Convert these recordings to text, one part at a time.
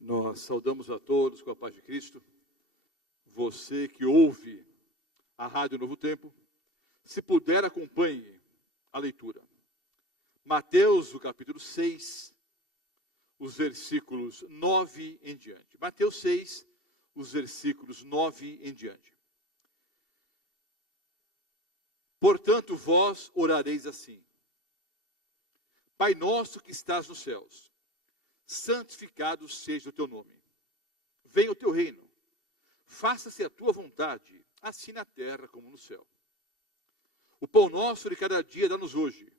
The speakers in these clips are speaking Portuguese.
Nós saudamos a todos com a paz de Cristo. Você que ouve a Rádio Novo Tempo, se puder, acompanhe a leitura. Mateus, o capítulo 6, os versículos 9 em diante. Mateus 6, os versículos 9 em diante. Portanto, vós orareis assim: Pai nosso que estás nos céus, santificado seja o teu nome. Venha o teu reino. Faça-se a tua vontade, assim na terra como no céu. O pão nosso de cada dia dá-nos hoje,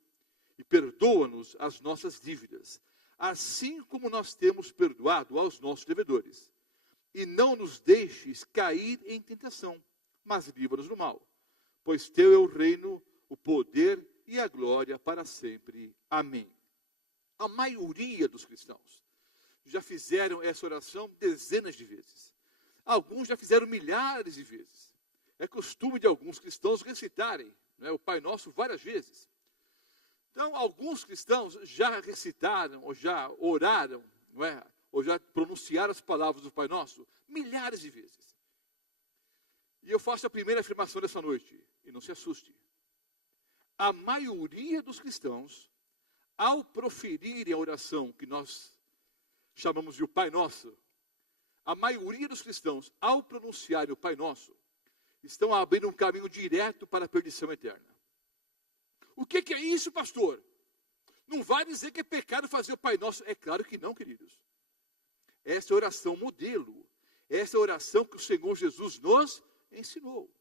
e perdoa-nos as nossas dívidas, assim como nós temos perdoado aos nossos devedores. E não nos deixes cair em tentação, mas livra-nos do mal. Pois teu é o reino, o poder e a glória para sempre. Amém. A maioria dos cristãos já fizeram essa oração dezenas de vezes. Alguns já fizeram milhares de vezes. É costume de alguns cristãos recitarem, o Pai Nosso várias vezes. Então, alguns cristãos já recitaram, ou já oraram, ou já pronunciaram as palavras do Pai Nosso milhares de vezes. E eu faço a primeira afirmação dessa noite, e não se assuste. A maioria dos cristãos, ao proferirem a oração que nós chamamos de o Pai Nosso, a maioria dos cristãos, ao pronunciarem o Pai Nosso, estão abrindo um caminho direto para a perdição eterna. O que é isso, pastor? Não vai dizer que é pecado fazer o Pai Nosso? É claro que não, queridos. Essa é a oração modelo. Essa é a oração que o Senhor Jesus nos ensinou.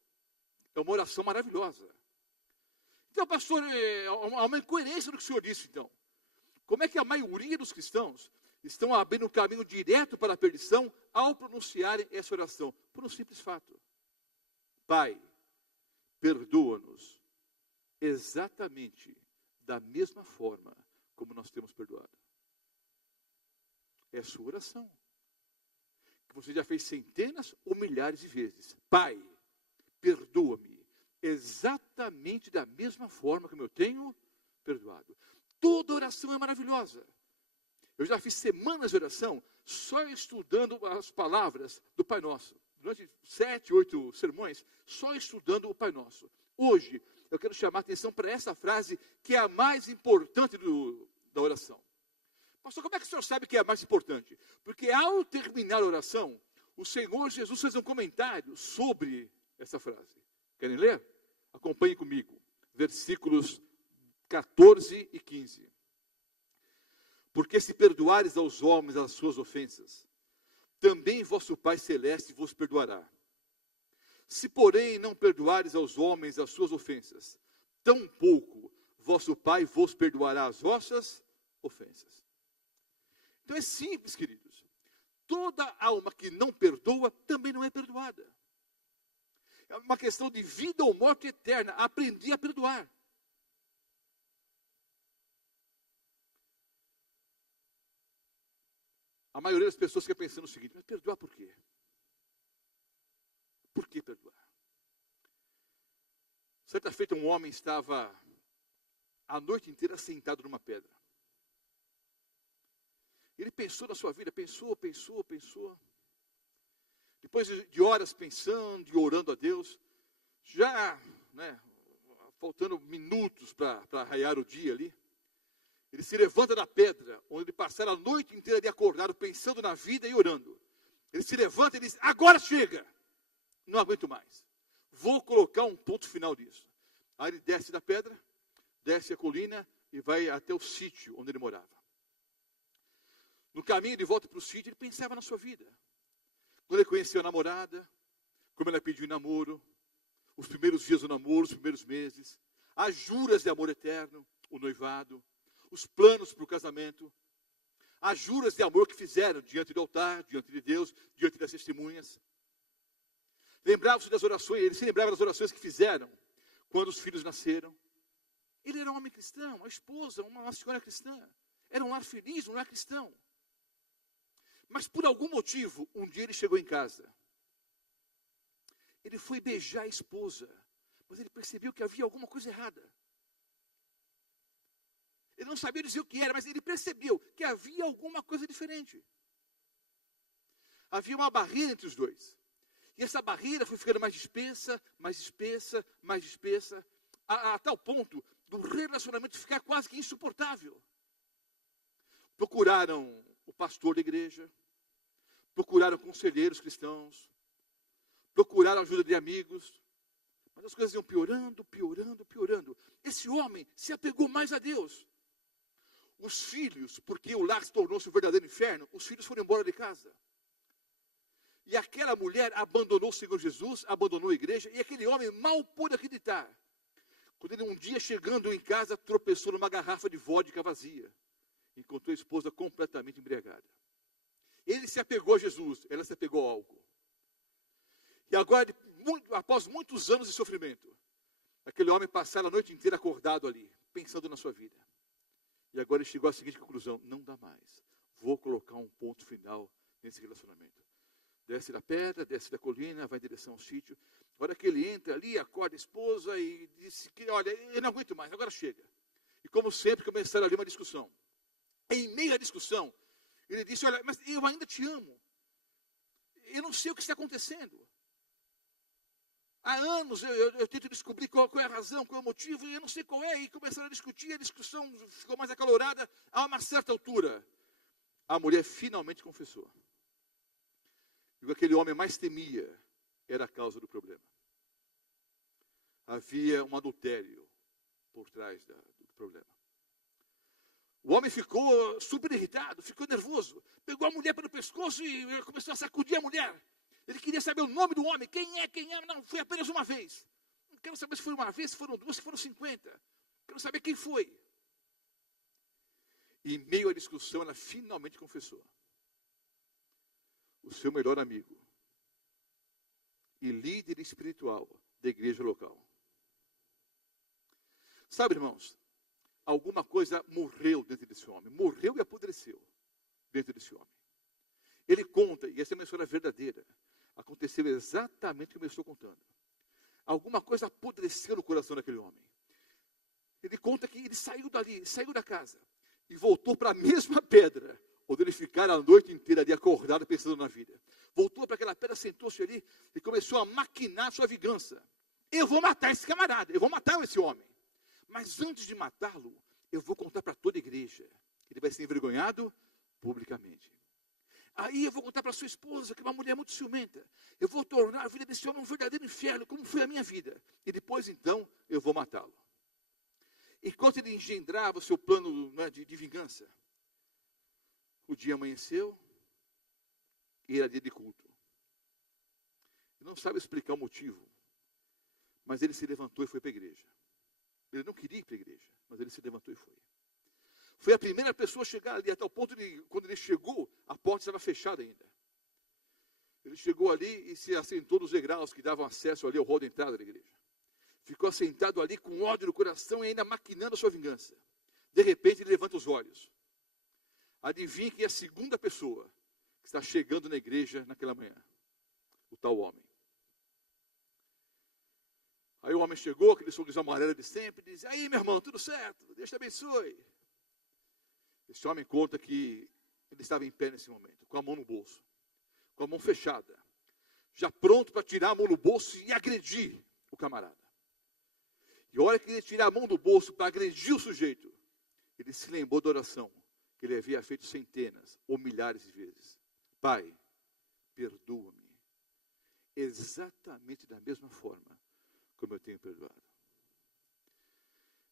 É uma oração maravilhosa. Então, pastor, há uma incoerência no que o senhor disse, então. Como é que a maioria dos cristãos estão abrindo um caminho direto para a perdição ao pronunciarem essa oração? Por um simples fato. Pai, perdoa-nos exatamente da mesma forma como nós temos perdoado. É a sua oração. Que você já fez centenas ou milhares de vezes. Pai, perdoa-me exatamente da mesma forma como eu tenho perdoado. Toda oração é maravilhosa. Eu já fiz semanas de oração só estudando as palavras do Pai Nosso. Durante 7, 8 sermões, só estudando o Pai Nosso. Hoje, eu quero chamar a atenção para essa frase, que é a mais importante da oração. Pastor, como é que o senhor sabe que é a mais importante? Porque ao terminar a oração, o Senhor Jesus fez um comentário sobre essa frase. Querem ler? Acompanhe comigo. Versículos 14 e 15. Porque se perdoares aos homens as suas ofensas, também vosso Pai Celeste vos perdoará. Se, porém, não perdoares aos homens as suas ofensas, tampouco vosso Pai vos perdoará as vossas ofensas. Então é simples, queridos. Toda alma que não perdoa também não é perdoada. É uma questão de vida ou morte eterna. Aprendi a perdoar. A maioria das pessoas fica pensando o seguinte: mas perdoar por quê? Por que perdoar? Certa feita um homem estava a noite inteira sentado numa pedra. Ele pensou na sua vida, pensou. Depois de horas pensando e orando a Deus, já faltando minutos para raiar o dia ali, ele se levanta da pedra, onde ele passara a noite inteira de acordado, pensando na vida e orando. Ele se levanta e diz: agora chega, não aguento mais, vou colocar um ponto final nisso. Aí ele desce da pedra, desce a colina e vai até o sítio onde ele morava. No caminho de volta para o sítio, ele pensava na sua vida. Quando ele conheceu a namorada, como ela pediu em namoro, os primeiros dias do namoro, os primeiros meses, as juras de amor eterno, o noivado, os planos para o casamento, as juras de amor que fizeram diante do altar, diante de Deus, diante das testemunhas. Lembrava-se das orações, ele se lembrava das orações que fizeram quando os filhos nasceram. Ele era um homem cristão, a esposa, uma senhora cristã. Era um lar feliz, um lar cristão. Mas por algum motivo, um dia ele chegou em casa. Ele foi beijar a esposa, mas ele percebeu que havia alguma coisa errada. Ele não sabia dizer o que era, mas ele percebeu que havia alguma coisa diferente. Havia uma barreira entre os dois. E essa barreira foi ficando mais espessa, mais espessa, mais espessa, a tal ponto do relacionamento ficar quase que insuportável. Procuraram o pastor da igreja, procuraram conselheiros cristãos, procuraram ajuda de amigos, mas as coisas iam piorando, piorando, piorando. Esse homem se apegou mais a Deus. Os filhos, porque o lar se tornou-se um verdadeiro inferno, os filhos foram embora de casa. E aquela mulher abandonou o Senhor Jesus, abandonou a igreja, e aquele homem mal pôde acreditar. Quando ele um dia chegando em casa, tropeçou numa garrafa de vodka vazia. Encontrou a esposa completamente embriagada. Ele se apegou a Jesus, ela se apegou ao álcool. E agora, após muitos anos de sofrimento, aquele homem passara a noite inteira acordado ali, pensando na sua vida. E agora ele chegou à seguinte conclusão: não dá mais. Vou colocar um ponto final nesse relacionamento. Desce da pedra, desce da colina, vai em direção ao sítio. Agora que ele entra ali, acorda a esposa e disse que, olha, eu não aguento mais, agora chega. E como sempre, começaram ali uma discussão. Em meio à discussão, ele disse, olha, mas eu ainda te amo. Eu não sei o que está acontecendo. Há anos eu tento descobrir qual é a razão, qual é o motivo, e eu não sei qual é. E começaram a discutir, a discussão ficou mais acalorada. A uma certa altura, a mulher finalmente confessou. E o que aquele homem mais temia era a causa do problema. Havia um adultério por trás do problema. O homem ficou super irritado, ficou nervoso. Pegou a mulher pelo pescoço e começou a sacudir a mulher. Ele queria saber o nome do homem. Quem é? Não, foi apenas uma vez. Não quero saber se foi uma vez, se foram duas, se foram 50. Quero saber quem foi. E em meio à discussão, ela finalmente confessou. O seu melhor amigo e líder espiritual da igreja local. Sabe, irmãos, alguma coisa morreu dentro desse homem. Morreu e apodreceu dentro desse homem. Ele conta, e essa é uma história verdadeira, aconteceu exatamente como eu estou contando. Alguma coisa apodreceu no coração daquele homem. Ele conta que ele saiu dali, saiu da casa e voltou para a mesma pedra, onde ele ficara a noite inteira ali acordado pensando na vida. Voltou para aquela pedra, sentou-se ali e começou a maquinar sua vingança. Eu vou matar esse camarada, eu vou matar esse homem. Mas antes de matá-lo, eu vou contar para toda a igreja. Ele vai ser envergonhado publicamente. Aí eu vou contar para sua esposa, que é uma mulher muito ciumenta. Eu vou tornar a vida desse homem um verdadeiro inferno, como foi a minha vida. E depois, então, eu vou matá-lo. Enquanto ele engendrava o seu plano, né, de vingança, o dia amanheceu e era dia de culto. Ele não sabe explicar o motivo, mas ele se levantou e foi para a igreja. Ele não queria ir para a igreja, mas ele se levantou e foi. Foi a primeira pessoa a chegar ali, até o ponto de, quando ele chegou, a porta estava fechada ainda. Ele chegou ali e se assentou nos degraus que davam acesso ali ao hall de entrada da igreja. Ficou assentado ali com ódio no coração e ainda maquinando a sua vingança. De repente ele levanta os olhos. Adivinhe quem é a segunda pessoa que está chegando na igreja naquela manhã? O tal homem. Aí o homem chegou, aquele sorriso amarelo de sempre, e diz, aí meu irmão, tudo certo? Deus te abençoe. Esse homem conta que ele estava em pé nesse momento, com a mão no bolso, com a mão fechada, já pronto para tirar a mão no bolso e agredir o camarada. E a hora que ele tirar a mão do bolso para agredir o sujeito, ele se lembrou da oração que ele havia feito centenas ou milhares de vezes. Pai, perdoa-me, exatamente da mesma forma como eu tenho perdoado.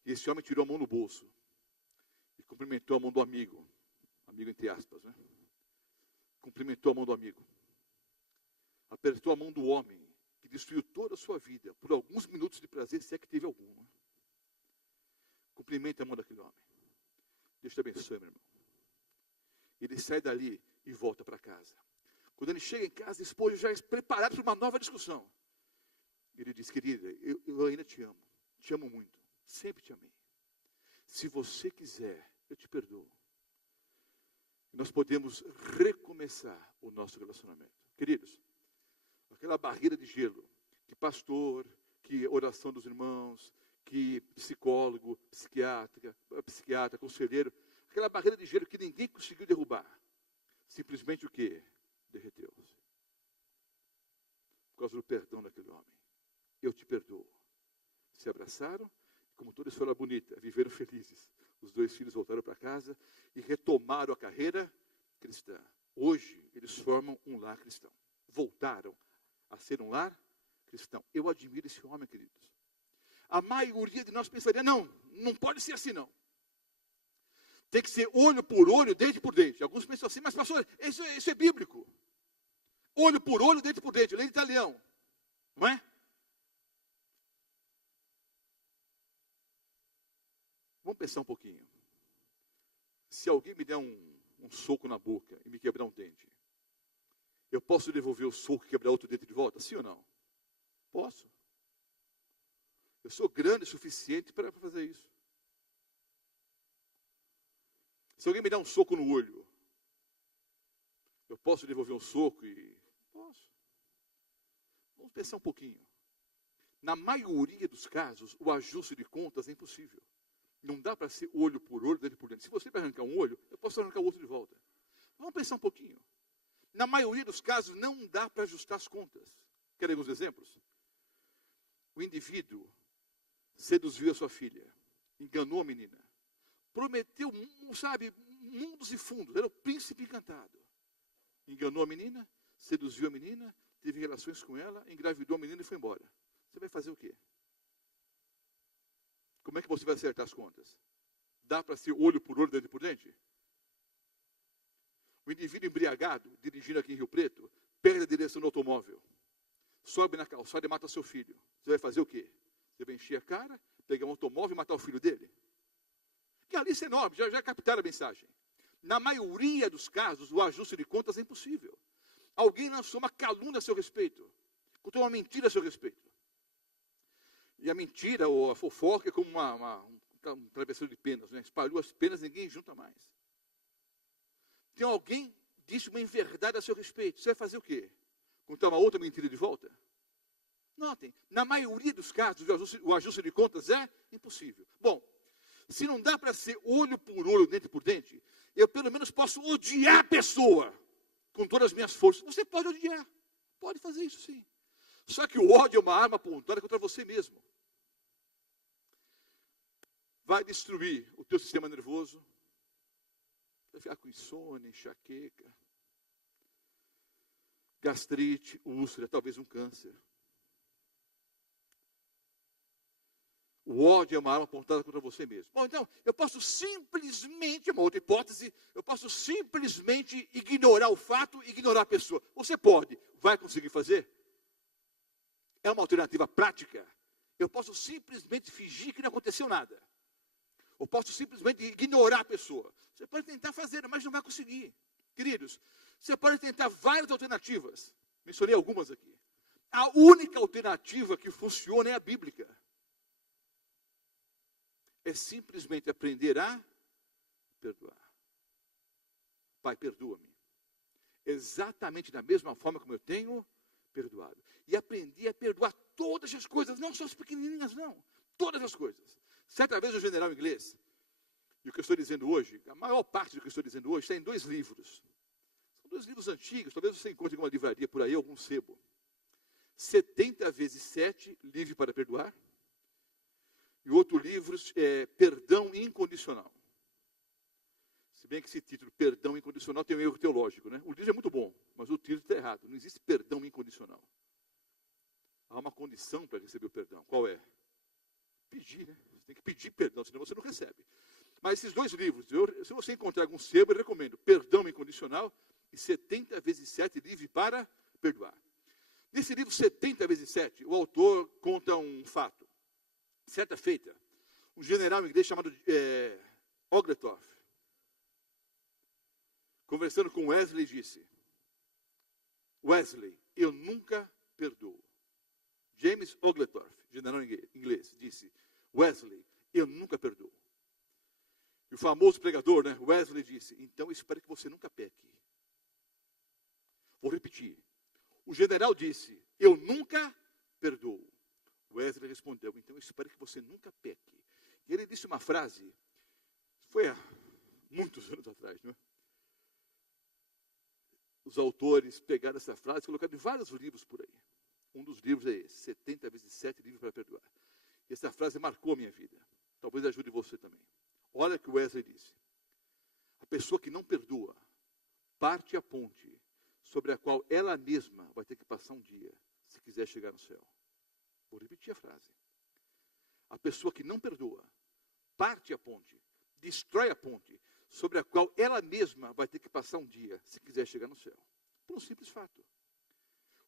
E esse homem tirou a mão no bolso e cumprimentou a mão do amigo entre aspas, né? Cumprimentou a mão do amigo. Apertou a mão do homem que destruiu toda a sua vida por alguns minutos de prazer, se é que teve algum. Né? Cumprimente a mão daquele homem. Deus te abençoe, meu irmão. Ele sai dali e volta para casa. Quando ele chega em casa, a esposa já é preparada para uma nova discussão. Ele diz, querida, eu ainda te amo muito, sempre te amei. Se você quiser, eu te perdoo. Nós podemos recomeçar o nosso relacionamento. Queridos, aquela barreira de gelo, que pastor, que oração dos irmãos, que psicólogo, psiquiatra, conselheiro, aquela barreira de gelo que ninguém conseguiu derrubar. Simplesmente o quê? Derreteu-se. causa do perdão daquele homem. Eu te perdoo. Se abraçaram, como toda história bonita, viveram felizes. Os 2 filhos voltaram para casa e retomaram a carreira cristã. Hoje, eles formam um lar cristão. Voltaram a ser um lar cristão. Eu admiro esse homem, queridos. A maioria de nós pensaria, não pode ser assim, não. Tem que ser olho por olho, dente por dente. Alguns pensam assim, mas pastor, isso é bíblico. Olho por olho, dente por dente. Lei de Italião. Não é? Vamos pensar um pouquinho. Se alguém me der um soco na boca e me quebrar um dente, eu posso devolver o soco e quebrar outro dente de volta? Sim ou não? Posso. Eu sou grande o suficiente para fazer isso. Se alguém me der um soco no olho, eu posso devolver um soco e... Posso. Vamos pensar um pouquinho. Na maioria dos casos, o ajuste de contas é impossível. Não dá para ser olho por olho, dente por dente. Se você vai arrancar um olho, eu posso arrancar o outro de volta. Vamos pensar um pouquinho. Na maioria dos casos, não dá para ajustar as contas. Querem alguns exemplos? O indivíduo seduziu a sua filha, enganou a menina, prometeu, sabe, mundos e fundos, era o príncipe encantado. Enganou a menina, seduziu a menina, teve relações com ela, engravidou a menina e foi embora. Você vai fazer o quê? Como é que você vai acertar as contas? Dá para ser olho por olho, dente por dente? O indivíduo embriagado, dirigindo aqui em Rio Preto, perde a direção do automóvel, sobe na calçada e mata seu filho. Você vai fazer o quê? Você vai encher a cara, pegar um automóvel e matar o filho dele? Que a lista é enorme, já captaram a mensagem. Na maioria dos casos, o ajuste de contas é impossível. Alguém lançou uma calúnia a seu respeito, contou uma mentira a seu respeito. E a mentira ou a fofoca é como um travesseiro de penas, né? Espalhou as penas, ninguém junta mais. Tem alguém que disse uma inverdade a seu respeito. Você vai fazer o quê? Contar uma outra mentira de volta? Notem, na maioria dos casos, o ajuste de contas é impossível. Bom, se não dá para ser olho por olho, dente por dente, eu pelo menos posso odiar a pessoa com todas as minhas forças. Você pode odiar, pode fazer isso sim. Só que o ódio é uma arma apontada contra você mesmo. Vai destruir o teu sistema nervoso, vai ficar com insônia, enxaqueca, gastrite, úlcera, talvez um câncer. O ódio é uma arma apontada contra você mesmo. Bom, então, eu posso simplesmente, uma outra hipótese, eu posso simplesmente ignorar o fato, ignorar a pessoa. Você pode, vai conseguir fazer? É uma alternativa prática. Eu posso simplesmente fingir que não aconteceu nada. Eu posso simplesmente ignorar a pessoa. Você pode tentar fazer, mas não vai conseguir. Queridos, você pode tentar várias alternativas. Mencionei algumas aqui. A única alternativa que funciona é a bíblica. É simplesmente aprender a perdoar. Pai, perdoa-me. Exatamente da mesma forma como eu tenho perdoado. E aprender a perdoar todas as coisas, não só as pequenininhas, não. Todas as coisas. Certa vez um general inglês, e o que eu estou dizendo hoje, a maior parte do que eu estou dizendo hoje está em 2 livros. São 2 livros antigos, talvez você encontre em uma livraria por aí, algum sebo. 70 vezes 7, livre para perdoar. E outro livro é Perdão Incondicional. Se bem que esse título, Perdão Incondicional, tem um erro teológico, né? O livro é muito bom, mas o título está errado. Não existe perdão incondicional. Há uma condição para receber o perdão. Qual é? Pedir, né? Você tem que pedir perdão, senão você não recebe. Mas esses 2 livros, se você encontrar algum sebo, eu recomendo Perdão Incondicional e 70 vezes 7, livre para perdoar. Nesse livro 70 vezes 7, o autor conta um fato. Certa feita, um general inglês chamado Oglethorpe, conversando com Wesley, disse: Wesley, eu nunca perdoo. James Oglethorpe, general inglês, disse: Wesley, eu nunca perdoo. E o famoso pregador, né, Wesley, disse: então espero que você nunca peque. Vou repetir. O general disse: eu nunca perdoo. Wesley respondeu: então eu espero que você nunca peque. E ele disse uma frase, foi há muitos anos atrás, não é? Os autores pegaram essa frase e colocaram em vários livros por aí. Um dos livros é esse, 70 vezes 7 livros para perdoar. E essa frase marcou a minha vida. Talvez ajude você também. Olha o que o Wesley disse. A pessoa que não perdoa, parte a ponte sobre a qual ela mesma vai ter que passar um dia, se quiser chegar no céu. Vou repetir a frase. A pessoa que não perdoa, parte a ponte, destrói a ponte, sobre a qual ela mesma vai ter que passar um dia, se quiser chegar no céu. Por um simples fato.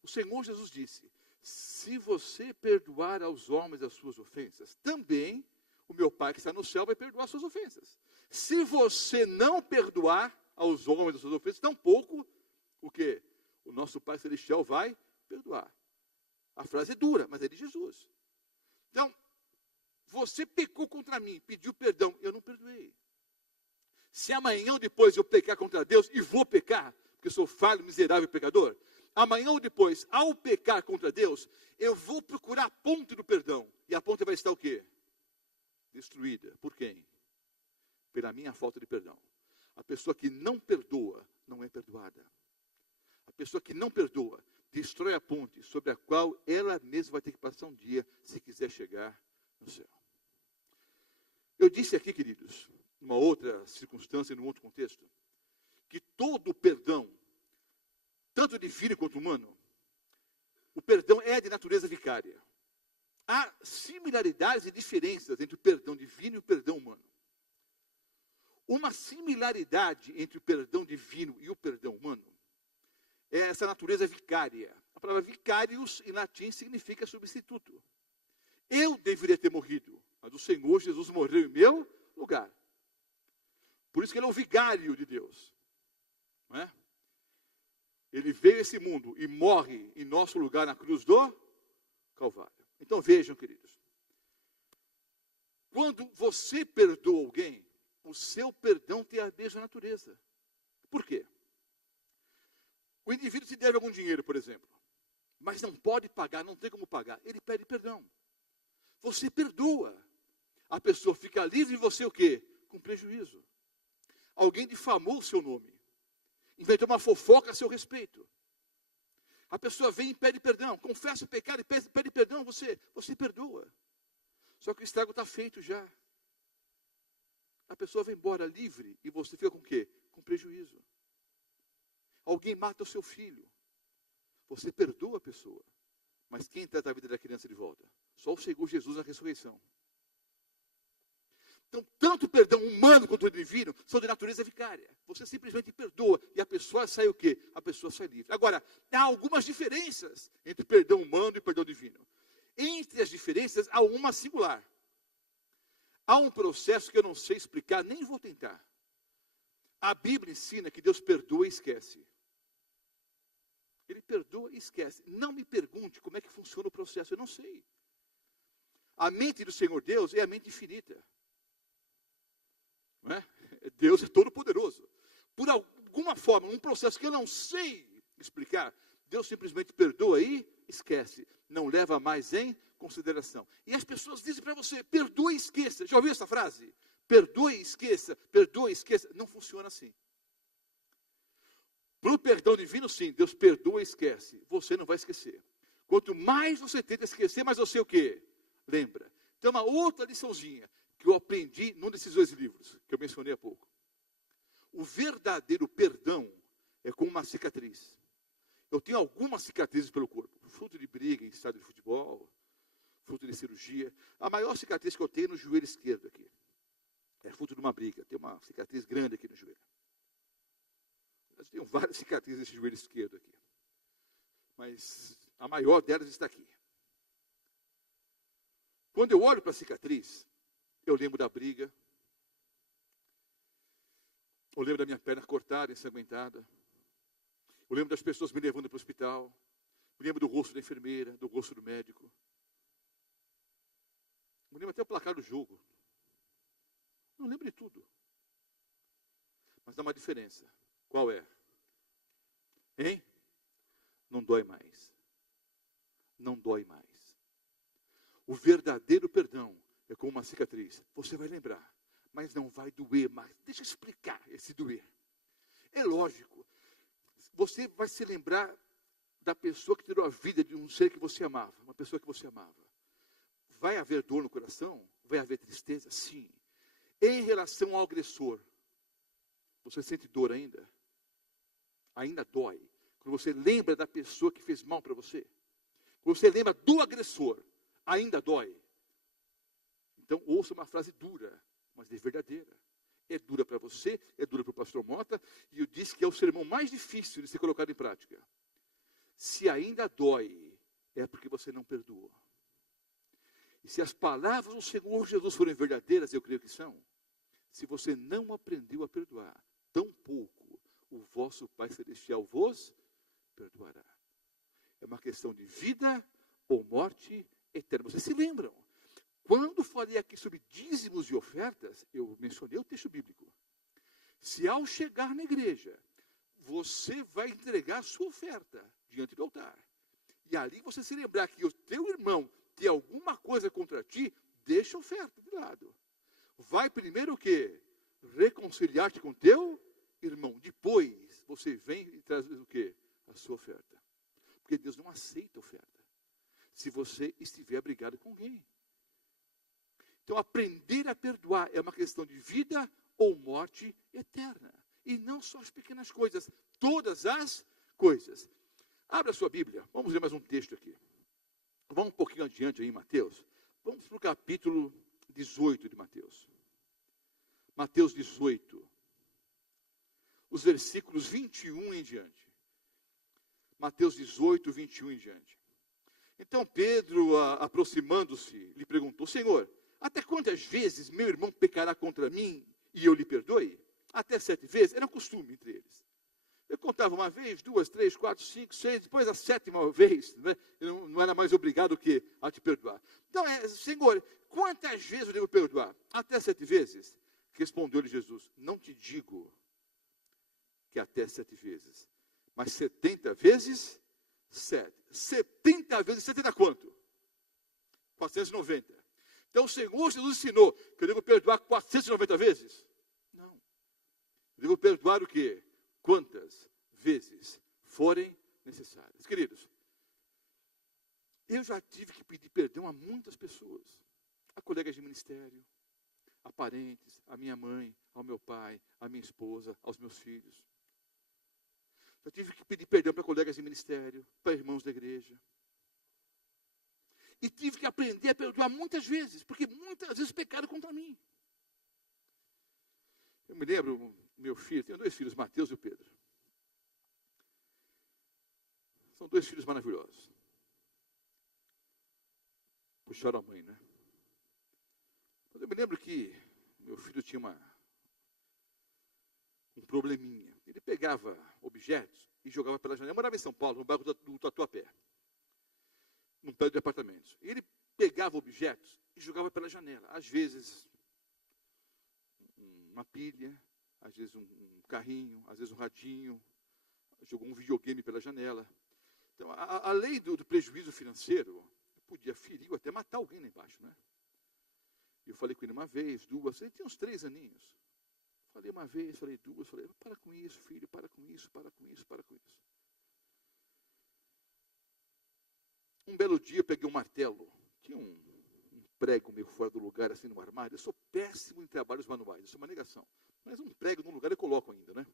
O Senhor Jesus disse, se você perdoar aos homens as suas ofensas, também o meu Pai que está no céu vai perdoar as suas ofensas. Se você não perdoar aos homens as suas ofensas, tampouco o quê? O nosso Pai Celestial vai perdoar. A frase é dura, mas é de Jesus. Então, você pecou contra mim, pediu perdão, eu não perdoei. Se amanhã ou depois eu pecar contra Deus, e vou pecar, porque eu sou falho, miserável e pecador, amanhã ou depois, ao pecar contra Deus, eu vou procurar a ponte do perdão. E a ponte vai estar o quê? Destruída. Por quem? Pela minha falta de perdão. A pessoa que não perdoa, não é perdoada. A pessoa que não perdoa, destrói a ponte sobre a qual ela mesma vai ter que passar um dia, se quiser chegar no céu. Eu disse aqui, queridos, numa outra circunstância, num outro contexto, que todo perdão, tanto divino quanto humano, o perdão é de natureza vicária. Há similaridades e diferenças entre o perdão divino e o perdão humano. Uma similaridade entre o perdão divino e o perdão humano é essa natureza vicária. A palavra vicarius, em latim, significa substituto. Eu deveria ter morrido, mas o Senhor Jesus morreu em meu lugar. Por isso que ele é o vigário de Deus. Não é? Ele veio a esse mundo e morre em nosso lugar na cruz do Calvário. Então vejam, queridos. Quando você perdoa alguém, o seu perdão tem a mesma natureza. Por quê? O indivíduo te deve algum dinheiro, por exemplo, mas não pode pagar, não tem como pagar. Ele pede perdão. Você perdoa. A pessoa fica livre e você o quê? Com prejuízo. Alguém difamou o seu nome. Inventou uma fofoca a seu respeito. A pessoa vem e pede perdão. Confessa o pecado e pede perdão. Você perdoa. Só que o estrago está feito já. A pessoa vai embora livre e você fica com o quê? Com prejuízo. Alguém mata o seu filho. Você perdoa a pessoa. Mas quem trata a vida da criança de volta? Só o Senhor Jesus na ressurreição. Então, tanto o perdão humano quanto o divino são de natureza vicária. Você simplesmente perdoa e a pessoa sai o quê? A pessoa sai livre. Agora, há algumas diferenças entre o perdão humano e o perdão divino. Entre as diferenças, há uma singular. Há um processo que eu não sei explicar, nem vou tentar. A Bíblia ensina que Deus perdoa e esquece. Ele perdoa e esquece. Não me pergunte como é que funciona o processo, eu não sei. A mente do Senhor Deus é a mente infinita. Não é? Deus é todo poderoso. Por alguma forma, um processo que eu não sei explicar, Deus simplesmente perdoa e esquece. Não leva mais em consideração. E as pessoas dizem para você, perdoe e esqueça. Já ouviu essa frase? Perdoe e esqueça, perdoe e esqueça. Não funciona assim. Para o perdão divino, sim, Deus perdoa e esquece. Você não vai esquecer. Quanto mais você tenta esquecer, mais você o quê? Lembra. Tem uma outra liçãozinha que eu aprendi num desses dois livros, que eu mencionei há pouco. O verdadeiro perdão é como uma cicatriz. Eu tenho algumas cicatrizes pelo corpo. Fruto de briga em estádio de futebol, fruto de cirurgia. A maior cicatriz que eu tenho é no joelho esquerdo aqui. É fruto de uma briga. Tem uma cicatriz grande aqui no joelho. Eu tenho várias cicatrizes nesse joelho esquerdo aqui. Mas a maior delas está aqui. Quando eu olho para a cicatriz, eu lembro da briga. Eu lembro da minha perna cortada, ensanguentada. Eu lembro das pessoas me levando para o hospital. Eu lembro do rosto da enfermeira, do rosto do médico. Eu lembro até o placar do jogo. Não lembro de tudo. Mas há uma diferença. Qual é? Hein? Não dói mais. Não dói mais. O verdadeiro perdão é como uma cicatriz. Você vai lembrar, mas não vai doer mais. Deixa eu explicar esse doer. É lógico. Você vai se lembrar da pessoa que tirou a vida de um ser que você amava, uma pessoa que você amava. Vai haver dor no coração? Vai haver tristeza? Sim. Em relação ao agressor, você sente dor ainda? Ainda dói. Quando você lembra da pessoa que fez mal para você. Quando você lembra do agressor, ainda dói. Então, ouça uma frase dura, mas é verdadeira. É dura para você, é dura para o pastor Mota, e eu disse que é o sermão mais difícil de ser colocado em prática. Se ainda dói, é porque você não perdoou. E se as palavras do Senhor Jesus forem verdadeiras, eu creio que são, se você não aprendeu a perdoar, tampouco o vosso Pai Celestial vos perdoará. É uma questão de vida ou morte eterna. Vocês se lembram? Quando falei aqui sobre dízimos e ofertas, eu mencionei o texto bíblico. Se ao chegar na igreja, você vai entregar a sua oferta diante do altar, e ali você se lembrar que o teu irmão tem alguma coisa contra ti, deixa a oferta de lado. Vai primeiro o quê? Reconciliar-te com teu irmão. Depois você vem e traz o quê? A sua oferta. Porque Deus não aceita oferta se você estiver brigado com alguém. Então, aprender a perdoar é uma questão de vida ou morte eterna. E não só as pequenas coisas, todas as coisas. Abra a sua Bíblia, vamos ler mais um texto aqui. Vamos um pouquinho adiante aí em Mateus. Vamos para o capítulo 18 de Mateus. Mateus 18. Os versículos 21 em diante. Mateus 18, 21 em diante. Então Pedro, aproximando-se, lhe perguntou: Senhor, até quantas vezes meu irmão pecará contra mim e eu lhe perdoe? Até 7 vezes? Era um costume entre eles. Eu contava uma vez, 2, 3, 4, 5, 6, depois a 7ª vez, né, eu não era mais obrigado a te perdoar. Então, Senhor, quantas vezes eu devo perdoar? Até 7 vezes? Respondeu-lhe Jesus: não te digo que até 7 vezes, mas 70 vezes 7. 70 vezes 7 dá quanto? 490. Então o Senhor Jesus ensinou que eu devo perdoar 490 vezes? Não. Eu devo perdoar o quê? Quantas vezes forem necessárias. Queridos, eu já tive que pedir perdão a muitas pessoas. A colegas de ministério, a parentes, a minha mãe, ao meu pai, a minha esposa, aos meus filhos. Eu tive que pedir perdão para colegas de ministério, para irmãos da igreja. E tive que aprender a perdoar muitas vezes, porque muitas vezes pecaram contra mim. Eu me lembro, meu filho, tenho 2 filhos, Mateus e o Pedro. São 2 filhos maravilhosos. Puxaram a mãe, né? Mas eu me lembro que meu filho tinha um probleminha. Ele pegava objetos e jogava pela janela. Eu morava em São Paulo, no bairro do Tatuapé, num prédio de apartamentos. E ele pegava objetos e jogava pela janela. Às vezes, uma pilha, às vezes um carrinho, às vezes um radinho. Jogou um videogame pela janela. Então, além do prejuízo financeiro, podia ferir ou até matar alguém lá embaixo, né? Eu falei com ele uma vez, 2, ele tinha uns 3 aninhos. Falei uma vez, falei 2, falei: para com isso, filho, para com isso, para com isso, para com isso. Um belo dia eu peguei um martelo, tinha um prego meio fora do lugar, assim, no armário. Eu sou péssimo em trabalhos manuais, isso é uma negação. Mas um prego no lugar eu coloco ainda, né?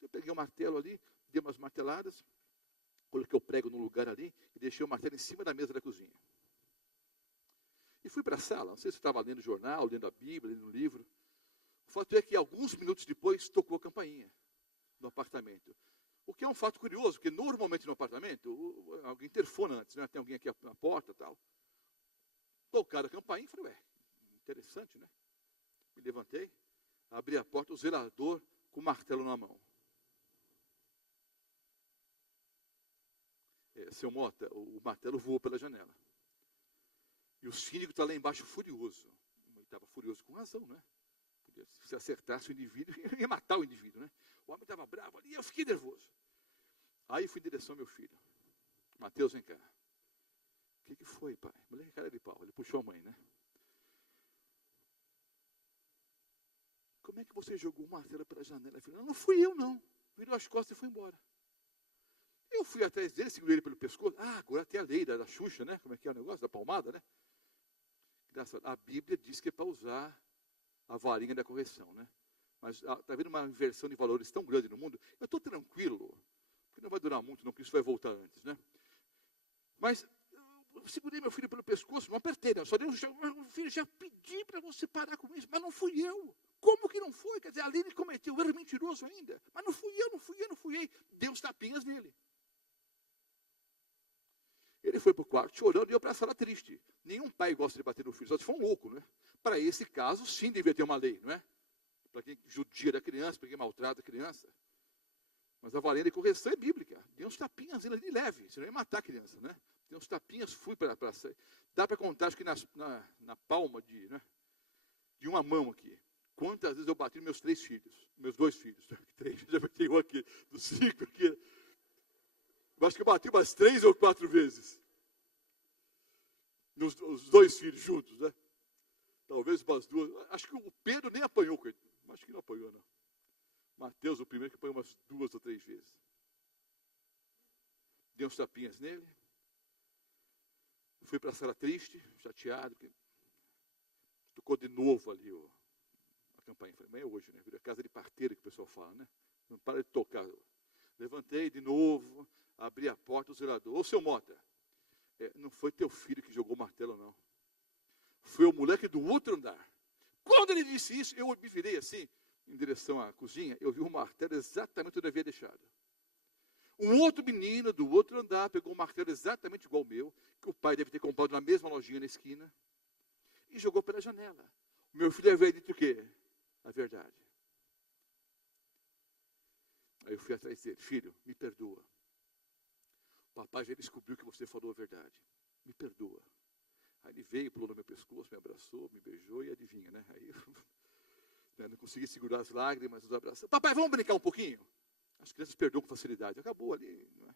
Eu peguei um martelo ali, dei umas marteladas, coloquei o prego no lugar ali e deixei o martelo em cima da mesa da cozinha. E fui para a sala, não sei se eu estava lendo jornal, lendo a Bíblia, lendo um livro. O fato é que alguns minutos depois tocou a campainha no apartamento. O que é um fato curioso, porque normalmente no apartamento, alguém interfona antes, né? Tem alguém aqui na porta e tal. Tocaram a campainha e falei: interessante, né? Me levantei, abri a porta, o zelador com o martelo na mão. Seu Mota, o martelo voou pela janela. E o síndico está lá embaixo furioso. Ele estava furioso com razão, né? Se acertasse o indivíduo, ia matar o indivíduo, né? O homem estava bravo ali, eu fiquei nervoso. Aí fui em direção ao meu filho. Mateus, vem cá. O que foi, pai? Moleque, cara de pau. Ele puxou a mãe, né? Como é que você jogou o martelo pela janela? Filho? Não fui eu, não. Virou as costas e foi embora. Eu fui atrás dele, segurei ele pelo pescoço. Agora tem a lei da Xuxa, né? Como é que é o negócio? Da palmada, né? A Bíblia diz que é para usar a varinha da correção, né? Mas está vendo uma inversão de valores tão grande no mundo? Eu estou tranquilo, porque não vai durar muito, não, porque isso vai voltar antes, né? Mas eu segurei meu filho pelo pescoço, não apertei, não. Só dei um filho, já pedi para você parar com isso, mas não fui eu. Como que não foi? Quer dizer, ali ele cometeu, eu era mentiroso ainda. Mas não fui eu. Dei uns tapinhas nele. Ele foi para o quarto chorando e eu para a sala triste. Nenhum pai gosta de bater no filho, só se for um louco, né? Para esse caso, sim, devia ter uma lei, não é? Para quem judia da criança, para quem maltrata a criança. Mas a varinha de correção é bíblica. Deu uns tapinhas nele de leve, senão ia matar a criança, né? Deu uns tapinhas, fui para a sair. Dá para contar, acho que na palma de uma mão aqui. Quantas vezes eu bati nos meus 3 filhos, meus 2 filhos, 3, já bati um aqui, dos 5 aqui. Eu acho que eu bati umas 3 ou 4 vezes. Os 2 filhos juntos, né? Talvez umas 2. Acho que o Pedro nem apanhou, coitado. Acho que não apanhou, não. Mateus, o primeiro, que apanhou umas 2 ou 3 vezes. Dei uns tapinhas nele. Fui para a sala triste, chateado. Tocou de novo ali a campainha. Falei, mas é hoje, né? Vira casa de parteira que o pessoal fala, né? Não para de tocar. Levantei de novo, abri a porta, o zelador. Ô, seu Mota, não foi teu filho que jogou o martelo, não. Foi o moleque do outro andar. Quando ele disse isso, eu me virei assim, em direção à cozinha, eu vi o martelo exatamente onde eu havia deixado. Um outro menino do outro andar pegou um martelo exatamente igual ao meu, que o pai deve ter comprado na mesma lojinha na esquina, e jogou pela janela. O meu filho havia dito o quê? A verdade. Aí eu fui atrás dele. Filho, me perdoa. O papai já descobriu que você falou a verdade. Me perdoa. Aí ele veio, pulou no meu pescoço, me abraçou, me beijou e adivinha, né? Aí eu não consegui segurar as lágrimas, os abraços. Papai, vamos brincar um pouquinho? As crianças perdoam com facilidade. Acabou ali. Não é?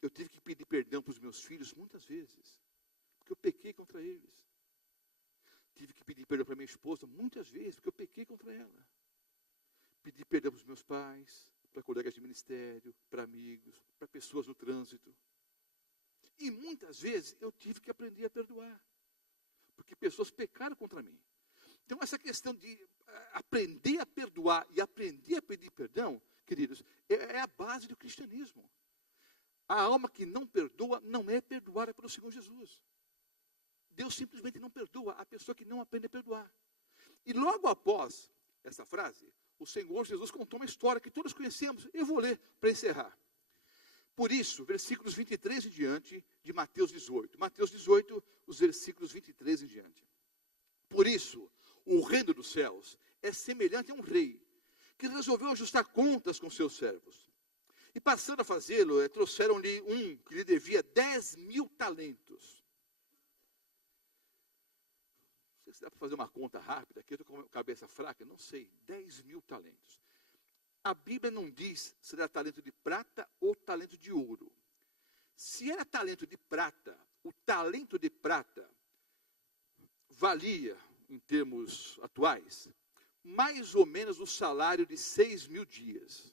Eu tive que pedir perdão para os meus filhos muitas vezes, porque eu pequei contra eles. Tive que pedir perdão para minha esposa muitas vezes, porque eu pequei contra ela. Pedi perdão para os meus pais, para colegas de ministério, para amigos, para pessoas no trânsito. E muitas vezes eu tive que aprender a perdoar, porque pessoas pecaram contra mim. Então essa questão de aprender a perdoar e aprender a pedir perdão, queridos, é a base do cristianismo. A alma que não perdoa não é perdoada pelo Senhor Jesus. Deus simplesmente não perdoa a pessoa que não aprende a perdoar. E logo após essa frase, o Senhor Jesus contou uma história que todos conhecemos. Eu vou ler para encerrar. Por isso, versículos 23 em diante de Mateus 18. Mateus 18, os versículos 23 em diante. Por isso, o reino dos céus é semelhante a um rei que resolveu ajustar contas com seus servos. E passando a fazê-lo, trouxeram-lhe um que lhe devia 10.000 talentos. Não sei se dá para fazer uma conta rápida, aqui eu estou com a cabeça fraca, não sei. 10.000 talentos. A Bíblia não diz se era talento de prata ou talento de ouro. Se era talento de prata, o talento de prata valia, em termos atuais, mais ou menos o salário de 6.000 dias.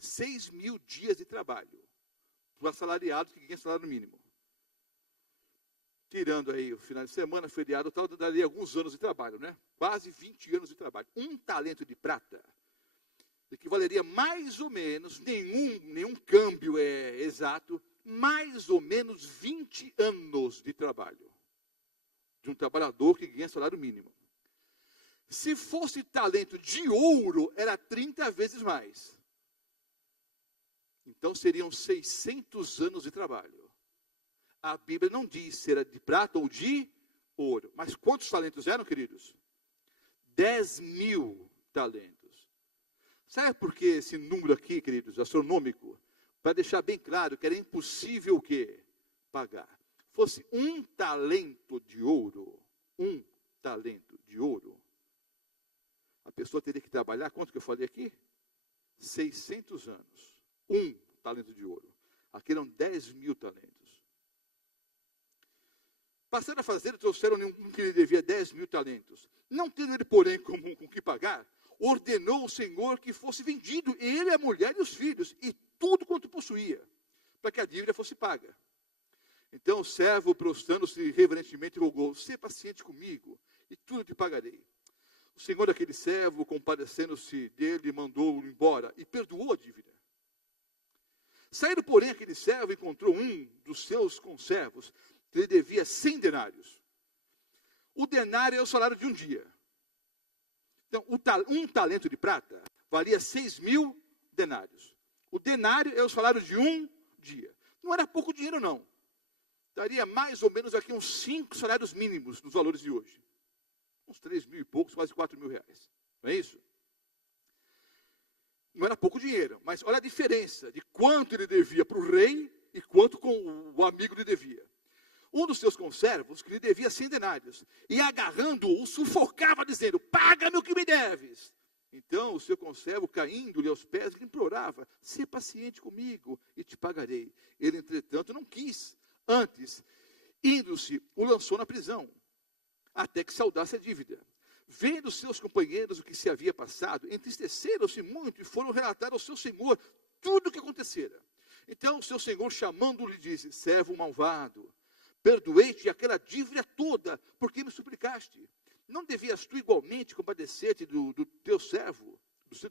6.000 dias de trabalho para o assalariado que ganha salário mínimo. Tirando aí o final de semana, feriado, tal, daria alguns anos de trabalho, né? Quase 20 anos de trabalho. Um talento de prata equivaleria mais ou menos, nenhum câmbio é exato, mais ou menos 20 anos de trabalho. De um trabalhador que ganha salário mínimo. Se fosse talento de ouro, era 30 vezes mais. Então seriam 600 anos de trabalho. A Bíblia não diz se era de prata ou de ouro. Mas quantos talentos eram, queridos? 10.000 talentos. Sabe por que esse número aqui, queridos, astronômico? Para deixar bem claro que era impossível o quê? Pagar. Fosse um talento de ouro, a pessoa teria que trabalhar, quanto que eu falei aqui? 600 anos. Um talento de ouro. Aqui eram 10.000 talentos. Passaram a fazer, trouxeram um que lhe devia 10.000 talentos. Não tendo ele, porém, com que pagar, ordenou o Senhor que fosse vendido, ele, a mulher e os filhos, e tudo quanto possuía, para que a dívida fosse paga. Então o servo, prostrando-se reverentemente, rogou: "Sê paciente comigo, e tudo te pagarei." O senhor daquele servo, compadecendo-se dele, mandou-o embora e perdoou a dívida. Saindo, porém, aquele servo encontrou um dos seus conservos que lhe devia 100 denários. O denário é o salário de um dia. Então, um talento de prata valia 6.000 denários. O denário é o salário de um dia. Não era pouco dinheiro, não. Daria mais ou menos aqui uns 5 salários mínimos nos valores de hoje. Uns 3.000 e poucos, quase 4.000 reais. Não é isso? Não era pouco dinheiro, mas olha a diferença de quanto ele devia para o rei e quanto com o amigo lhe devia. Um dos seus conservos, que lhe devia 100 denários, e agarrando-o, o sufocava, dizendo: "Paga-me o que me deves." Então o seu conservo, caindo-lhe aos pés, lhe implorava: "Sê paciente comigo e te pagarei." Ele, entretanto, não quis. Antes, indo-se, o lançou na prisão, até que saudasse a dívida. Vendo seus companheiros o que se havia passado, entristeceram-se muito e foram relatar ao seu senhor tudo o que acontecera. Então o seu senhor, chamando-lhe, disse: "Servo malvado, perdoei-te aquela dívida toda, porque me suplicaste. Não devias tu igualmente compadecer-te do teu servo,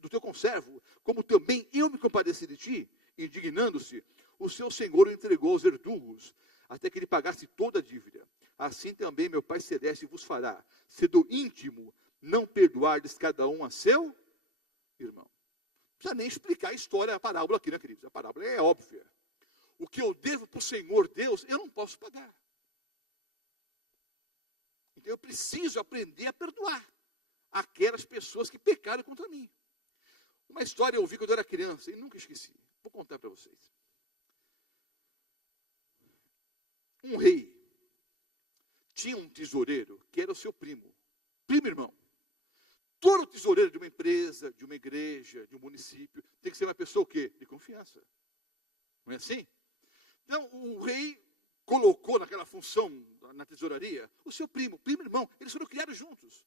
do teu conservo, como também eu me compadeci de ti?" Indignando-se, o seu senhor o entregou aos verdugos, até que ele pagasse toda a dívida. Assim também meu Pai Celeste vos fará, se do íntimo não perdoardes cada um a seu irmão. Não precisa nem explicar a história, a parábola aqui, né, queridos? A parábola é óbvia. O que eu devo para o Senhor Deus, eu não posso pagar. Então eu preciso aprender a perdoar aquelas pessoas que pecaram contra mim. Uma história eu ouvi quando eu era criança e nunca esqueci. Vou contar para vocês. Um rei tinha um tesoureiro que era o seu primo irmão. Todo tesoureiro de uma empresa, de uma igreja, de um município, tem que ser uma pessoa o quê? De confiança. Não é assim? Então, o rei colocou naquela função, na tesouraria, o seu primo irmão. Eles foram criados juntos.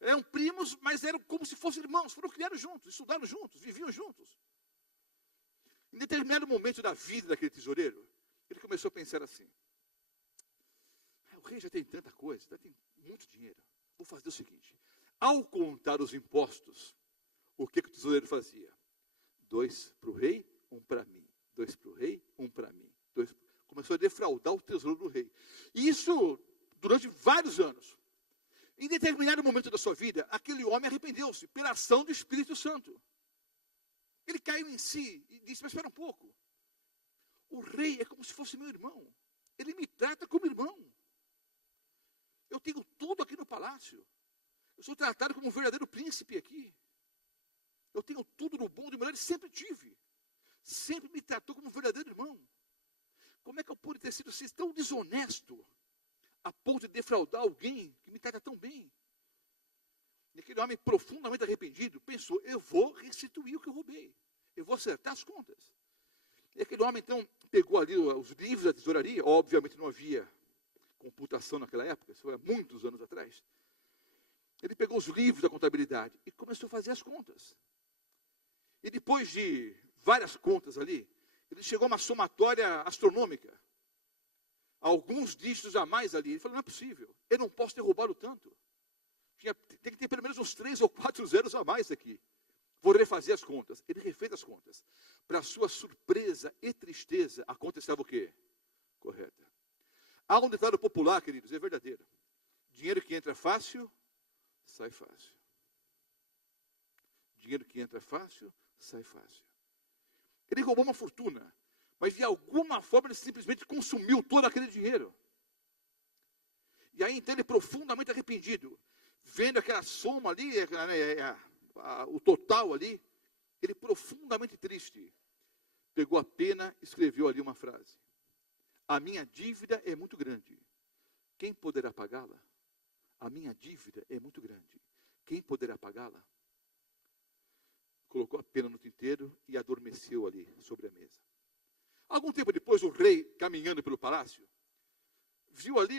Eram primos, mas eram como se fossem irmãos. Foram criados juntos, estudaram juntos, viviam juntos. Em determinado momento da vida daquele tesoureiro, ele começou a pensar assim: o rei já tem tanta coisa, já tem muito dinheiro. Vou fazer o seguinte: ao contar os impostos, o que o tesoureiro fazia? 2 para o rei, 1 para mim. 2 para o rei, 1 para mim. Começou a defraudar o tesouro do rei. E isso durante vários anos. Em determinado momento da sua vida, aquele homem arrependeu-se pela ação do Espírito Santo. Ele caiu em si e disse: "Mas espera um pouco. O rei é como se fosse meu irmão. Ele me trata como irmão. Eu tenho tudo aqui no palácio. Eu sou tratado como um verdadeiro príncipe aqui. Eu tenho tudo no bom de melhor e sempre tive. Sempre me tratou como um verdadeiro irmão. Como é que eu pude ter sido assim, tão desonesto a ponto de defraudar alguém que me trata tão bem?" E aquele homem, profundamente arrependido, pensou: "Eu vou restituir o que eu roubei. Eu vou acertar as contas." E aquele homem, então, pegou ali os livros da tesouraria. Obviamente não havia computação naquela época, isso foi há muitos anos atrás. Ele pegou os livros da contabilidade e começou a fazer as contas. E depois de várias contas ali, ele chegou a uma somatória astronômica. Alguns dígitos a mais ali. Ele falou: "Não é possível, eu não posso ter roubado tanto. Tem que ter pelo menos uns 3 ou 4 zeros a mais aqui. Vou refazer as contas." Ele refez as contas. Para sua surpresa e tristeza, a conta estava o quê? Correta. Há um ditado popular, queridos, é verdadeiro: dinheiro que entra fácil, sai fácil. Dinheiro que entra fácil, sai fácil. Ele roubou uma fortuna, mas de alguma forma ele simplesmente consumiu todo aquele dinheiro. E aí então ele, profundamente arrependido, vendo aquela soma ali, o total ali, ele profundamente triste, pegou a pena e escreveu ali uma frase: "A minha dívida é muito grande. Quem poderá pagá-la? A minha dívida é muito grande. Quem poderá pagá-la?" Colocou a pena no tinteiro e adormeceu ali sobre a mesa. Algum tempo depois, o rei, caminhando pelo palácio, viu ali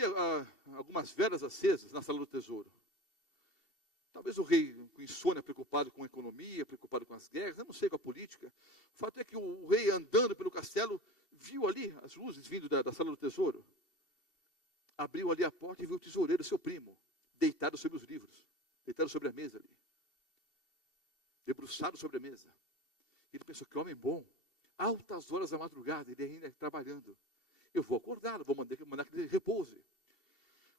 algumas velas acesas na sala do tesouro. Talvez o rei com insônia, preocupado com a economia, preocupado com as guerras, eu não sei com a política. O fato é que o rei, andando pelo castelo, viu ali as luzes vindo da sala do tesouro. Abriu ali a porta e viu o tesoureiro, seu primo, deitado sobre os livros, deitado sobre a mesa ali. Debruçado sobre a mesa. Ele pensou, que homem bom. Altas horas da madrugada, ele ainda trabalhando. Eu vou acordá-lo, vou mandar que ele repouse.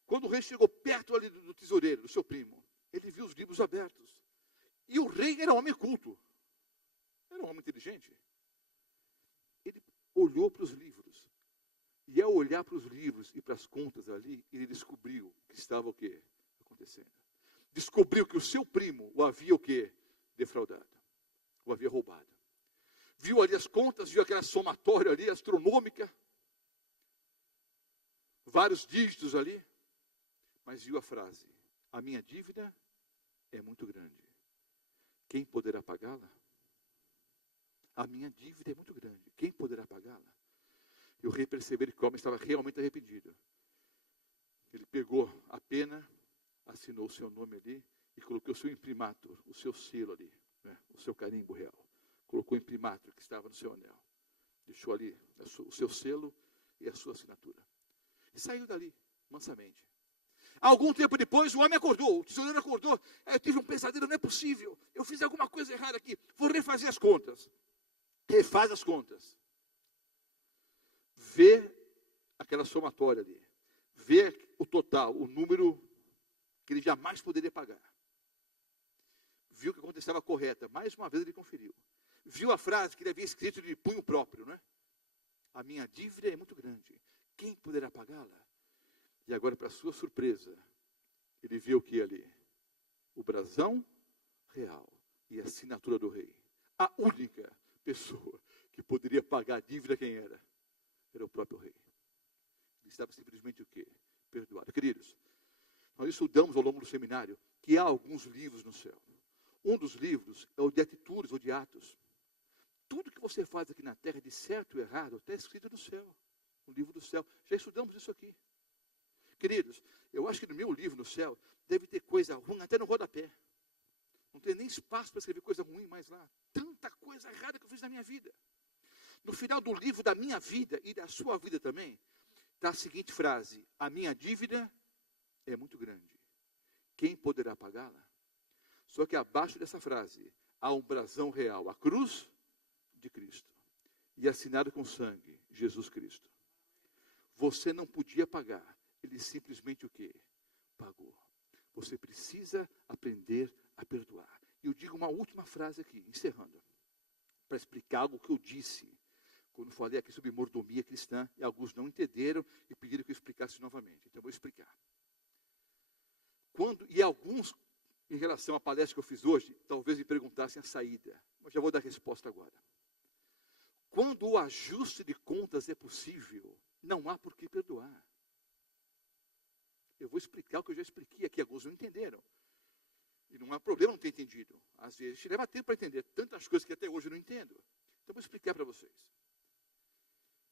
Quando o rei chegou perto ali do tesoureiro, do seu primo, ele viu os livros abertos. E o rei era um homem culto. Era um homem inteligente. Ele olhou para os livros. E ao olhar para os livros e para as contas ali, ele descobriu que estava o quê acontecendo. Descobriu que o seu primo o havia o quê? Defraudado. O havia roubado. Viu ali as contas, viu aquela somatória ali, astronômica. Vários dígitos ali. Mas viu a frase, a minha dívida é muito grande. Quem poderá pagá-la? A minha dívida é muito grande. Quem poderá pagá-la? E o rei percebeu que o homem estava realmente arrependido. Ele pegou a pena, assinou o seu nome ali e colocou o seu imprimatur, o seu selo ali, né, o seu carimbo real. Colocou o imprimatur que estava no seu anel. Deixou ali o seu selo e a sua assinatura. E saiu dali, mansamente. Algum tempo depois, o homem acordou, o tesoureiro acordou. Eu tive um pesadelo, não é possível. Eu fiz alguma coisa errada aqui. Vou refazer as contas. Refaz as contas. Vê aquela somatória ali. Vê o total, o número que ele jamais poderia pagar. Viu que a conta estava correta. Mais uma vez ele conferiu. Viu a frase que ele havia escrito de punho próprio, né? A minha dívida é muito grande. Quem poderá pagá-la? E agora, para sua surpresa, ele viu o que ali? O brasão real e a assinatura do rei. A única pessoa que poderia pagar a dívida, quem era? Era o próprio rei. Ele estava simplesmente o quê? Perdoado. Queridos, nós estudamos ao longo do seminário que há alguns livros no céu. Um dos livros é o de atitudes ou de atos. Tudo que você faz aqui na terra, de certo ou errado, está escrito no céu. No livro do céu. Já estudamos isso aqui. Queridos, eu acho que no meu livro no céu deve ter coisa ruim até no rodapé. Não tem nem espaço para escrever coisa ruim mais lá. Tanta coisa errada que eu fiz na minha vida. No final do livro da minha vida e da sua vida também, está a seguinte frase: a minha dívida é muito grande. Quem poderá pagá-la? Só que abaixo dessa frase há um brasão real, a cruz de Cristo. E assinado com sangue, Jesus Cristo. Você não podia pagar. Ele simplesmente o quê? Pagou. Você precisa aprender a perdoar. E eu digo uma última frase aqui, encerrando, para explicar algo que eu disse, quando falei aqui sobre mordomia cristã, e alguns não entenderam e pediram que eu explicasse novamente. Então eu vou explicar. E alguns, em relação à palestra que eu fiz hoje, talvez me perguntassem a saída, mas já vou dar a resposta agora. Quando o ajuste de contas é possível, não há por que perdoar. Eu vou explicar o que eu já expliquei aqui, alguns não entenderam. E não há problema não ter entendido. Às vezes leva tempo para entender tantas coisas que até hoje eu não entendo. Então eu vou explicar para vocês.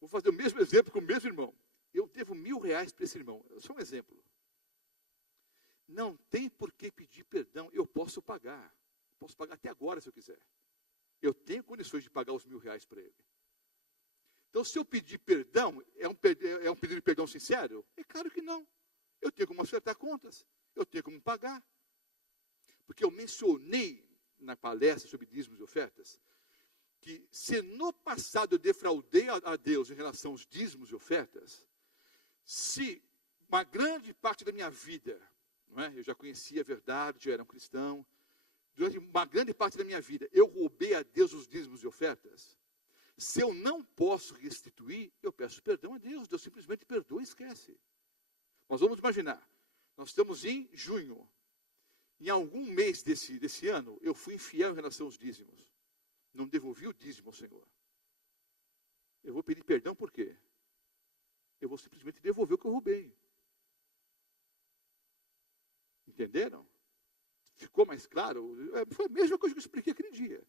Vou fazer o mesmo exemplo com o mesmo irmão. Eu devo R$1.000 para esse irmão. Só um exemplo. Não tem por que pedir perdão. Eu posso pagar. Posso pagar até agora se eu quiser. Eu tenho condições de pagar os R$1.000 para ele. Então, se eu pedir perdão, é um pedido de perdão sincero? É claro que não. Eu tenho como acertar contas. Eu tenho como pagar. Porque eu mencionei na palestra sobre dízimos e ofertas, que se no passado eu defraudei a Deus em relação aos dízimos e ofertas, se uma grande parte da minha vida, não é? Eu já conhecia a verdade, já era um cristão, durante uma grande parte da minha vida, eu roubei a Deus os dízimos e ofertas, se eu não posso restituir, eu peço perdão a Deus, Deus simplesmente perdoa e esquece. Nós vamos imaginar, nós estamos em junho, em algum mês desse ano, eu fui infiel em relação aos dízimos. Não devolvi o dízimo ao Senhor. Eu vou pedir perdão por quê? Eu vou simplesmente devolver o que eu roubei. Entenderam? Ficou mais claro? Foi a mesma coisa que eu expliquei aquele dia.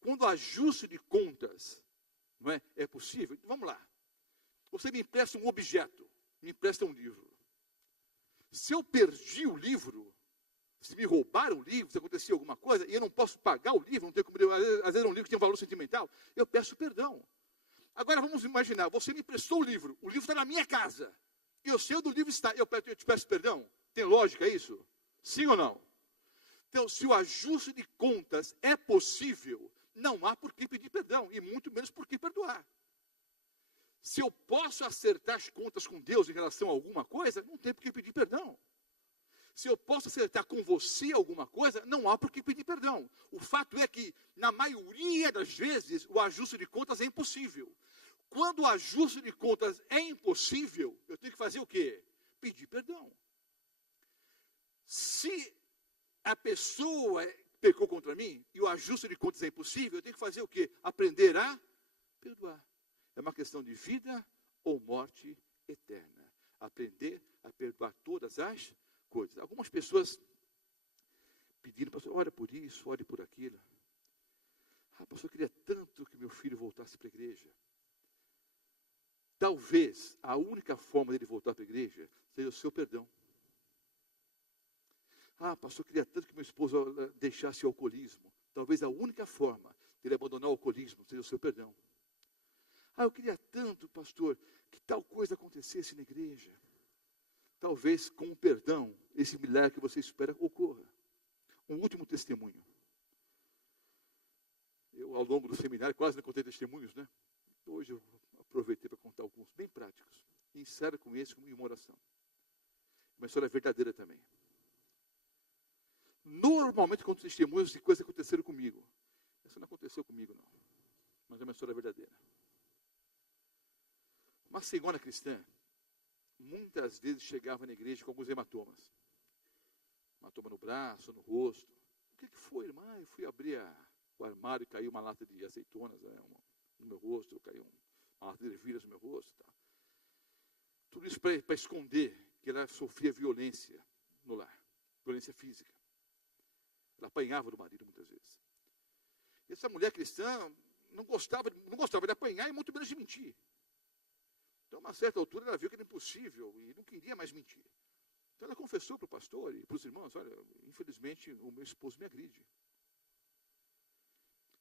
Quando o ajuste de contas não é possível, então vamos lá. Você me empresta um objeto, me empresta um livro. Se eu perdi o livro, Se me roubaram o livro, se acontecer alguma coisa, e eu não posso pagar o livro, não tenho como, às vezes é um livro que tem um valor sentimental, eu peço perdão. Agora vamos imaginar, você me emprestou o livro está na minha casa, e eu sei onde o livro está, eu te peço perdão? Tem lógica isso? Sim ou não? Então, se o ajuste de contas é possível, não há por que pedir perdão, e muito menos por que perdoar. Se eu posso acertar as contas com Deus em relação a alguma coisa, não tem por que pedir perdão. Se eu posso acertar com você alguma coisa, não há por que pedir perdão. O fato é que, na maioria das vezes, o ajuste de contas é impossível. Quando o ajuste de contas é impossível, eu tenho que fazer o quê? Pedir perdão. Se a pessoa pecou contra mim e o ajuste de contas é impossível, eu tenho que fazer o quê? Aprender a perdoar. É uma questão de vida ou morte eterna. Aprender a perdoar todas as coisas. Algumas pessoas pediram, pastor, ora por isso, ore por aquilo. Pastor, eu queria tanto que meu filho voltasse para a igreja. Talvez a única forma dele voltar para a igreja seja o seu perdão. Pastor, eu queria tanto que meu esposo deixasse o alcoolismo. Talvez a única forma dele abandonar o alcoolismo seja o seu perdão. Eu queria tanto, pastor, que tal coisa acontecesse na igreja. Talvez com o perdão, esse milagre que você espera ocorra. Um último testemunho. Eu, ao longo do seminário, quase não contei testemunhos, né? Hoje eu aproveitei para contar alguns bem práticos. E encerro com esse, como uma oração. Uma história verdadeira também. Normalmente conto testemunhos de coisas que aconteceram comigo. Essa não aconteceu comigo, não. Mas é uma história verdadeira. Uma senhora cristã, muitas vezes chegava na igreja com alguns hematomas. Hematoma no braço, no rosto. O que foi, irmã? Eu fui abrir o armário e caiu uma lata de azeitonas no meu rosto, caiu uma lata de ervilhas no meu rosto. Tá. Tudo isso para esconder que ela sofria violência no lar, violência física. Ela apanhava do marido muitas vezes. E essa mulher cristã não gostava de apanhar e muito menos de mentir. Então, a uma certa altura, ela viu que era impossível e não queria mais mentir. Então, ela confessou para o pastor e para os irmãos, olha, infelizmente, o meu esposo me agride.